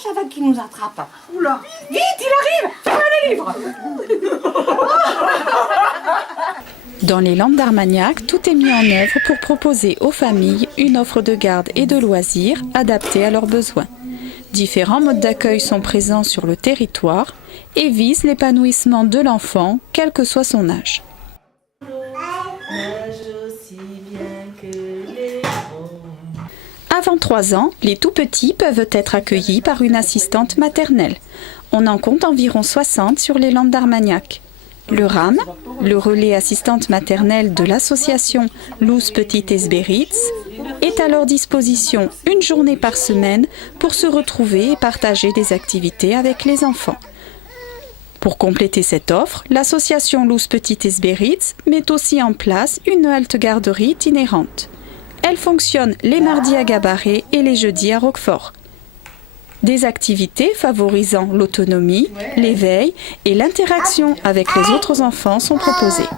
vache avant qu'il nous attrape. Oula. Vite, il arrive. Fais-moi le livre. Dans les Landes d'Armagnac, tout est mis en œuvre pour proposer aux familles une offre de garde et de loisirs adaptée à leurs besoins. Différents modes d'accueil sont présents sur le territoire et visent l'épanouissement de l'enfant, quel que soit son âge. Avant 3 ans, les tout-petits peuvent être accueillis par une assistante maternelle. On en compte environ 60 sur les Landes d'Armagnac. Le RAM, le relais assistante maternelle de l'association Loes Petites Biarritz, est à leur disposition une journée par semaine pour se retrouver et partager des activités avec les enfants. Pour compléter cette offre, l'association Loes Petites Biarritz met aussi en place une halte garderie itinérante. Elle fonctionne les mardis à Gabarret et les jeudis à Roquefort. Des activités favorisant l'autonomie, l'éveil et l'interaction avec les autres enfants sont proposées.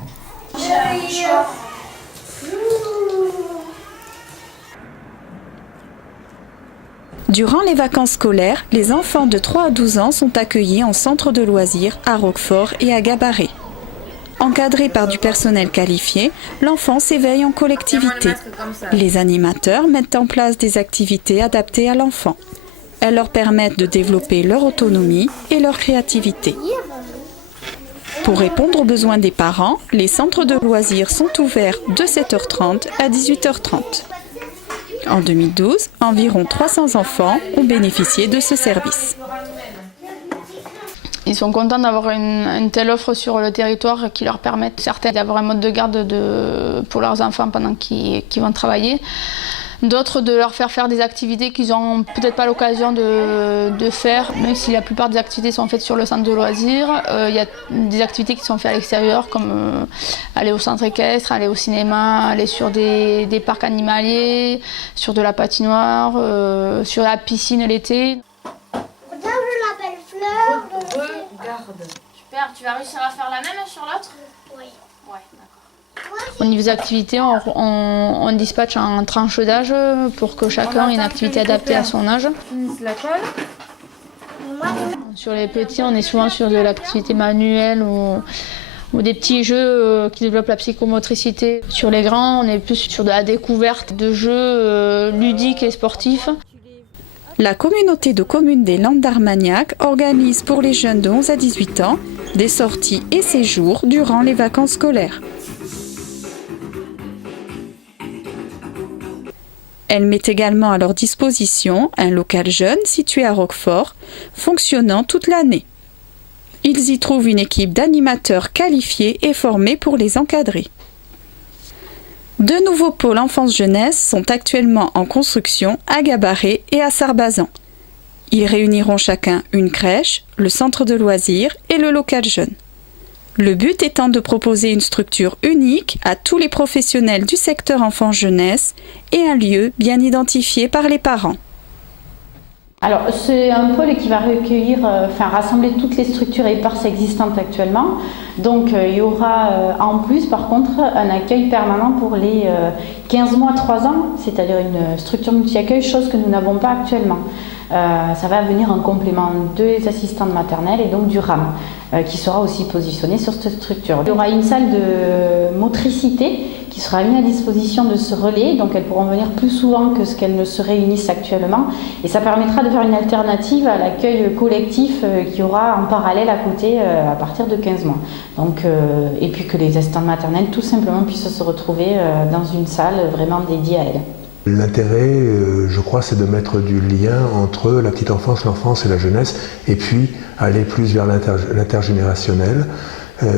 Durant les vacances scolaires, les enfants de 3 à 12 ans sont accueillis en centre de loisirs à Roquefort et à Gabarret. Encadré par du personnel qualifié, l'enfant s'éveille en collectivité. Les animateurs mettent en place des activités adaptées à l'enfant. Elles leur permettent de développer leur autonomie et leur créativité. Pour répondre aux besoins des parents, les centres de loisirs sont ouverts de 7h30 à 18h30. En 2012, environ 300 enfants ont bénéficié de ce service. Ils sont contents d'avoir une telle offre sur le territoire qui leur permet certains d'avoir un mode de garde pour leurs enfants pendant qu'ils vont travailler. D'autres de leur faire des activités qu'ils n'ont peut-être pas l'occasion de faire, même si la plupart des activités sont faites sur le centre de loisirs. Il y a des activités qui sont faites à l'extérieur, comme aller au centre équestre, aller au cinéma, aller sur des parcs animaliers, sur de la patinoire, sur la piscine l'été. Regarde, je l'appelle Fleur. Regarde. Super, tu vas réussir à faire la même sur l'autre? Oui. Ouais, d'accord. Au niveau des activités, on dispatche en tranche d'âge pour que chacun ait une activité adaptée à son âge. La colle. Sur les petits, on est souvent sur de l'activité manuelle ou des petits jeux qui développent la psychomotricité. Sur les grands, on est plus sur de la découverte de jeux ludiques et sportifs. La communauté de communes des Landes d'Armagnac organise pour les jeunes de 11 à 18 ans des sorties et séjours durant les vacances scolaires. Elle met également à leur disposition un local jeune situé à Roquefort, fonctionnant toute l'année. Ils y trouvent une équipe d'animateurs qualifiés et formés pour les encadrer. 2 nouveaux pôles enfance-jeunesse sont actuellement en construction à Gabarret et à Sarbazan. Ils réuniront chacun une crèche, le centre de loisirs et le local jeune. Le but étant de proposer une structure unique à tous les professionnels du secteur enfance-jeunesse et un lieu bien identifié par les parents. Alors, c'est un pôle qui va rassembler toutes les structures éparses existantes actuellement. Donc, il y aura en plus, par contre, un accueil permanent pour les 15 mois, 3 ans, c'est-à-dire une structure multi-accueil, chose que nous n'avons pas actuellement. Ça va venir en complément des assistantes maternelles et donc du RAM, qui sera aussi positionné sur cette structure. Il y aura une salle de motricité qui sera mise à disposition de ce relais, donc elles pourront venir plus souvent que ce qu'elles ne se réunissent actuellement, et ça permettra de faire une alternative à l'accueil collectif qu'il y aura en parallèle à côté à partir de 15 mois. Donc, et puis que les assistantes maternelles tout simplement puissent se retrouver dans une salle vraiment dédiée à elles. L'intérêt, je crois, c'est de mettre du lien entre la petite enfance, l'enfance et la jeunesse, et puis aller plus vers l'intergénérationnel.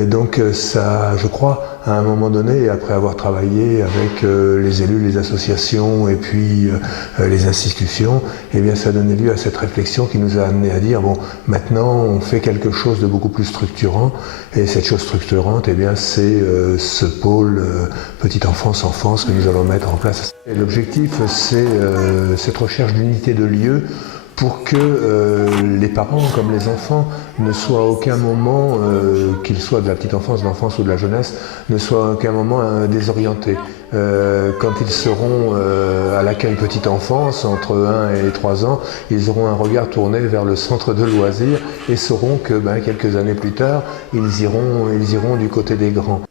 Donc ça, je crois, à un moment donné, et après avoir travaillé avec les élus, les associations et puis les institutions, eh bien ça a donné lieu à cette réflexion qui nous a amené à dire, bon, maintenant on fait quelque chose de beaucoup plus structurant, et cette chose structurante, eh bien c'est ce pôle petite enfance que nous allons mettre en place. L'objectif, c'est cette recherche d'unité de lieu pour que les parents comme les enfants ne soient à aucun moment, qu'ils soient de la petite enfance, de l'enfance ou de la jeunesse, ne soient à aucun moment désorientés. Quand ils seront à l'accueil petite enfance, entre 1 et 3 ans, ils auront un regard tourné vers le centre de loisirs et sauront que quelques années plus tard, ils iront du côté des grands.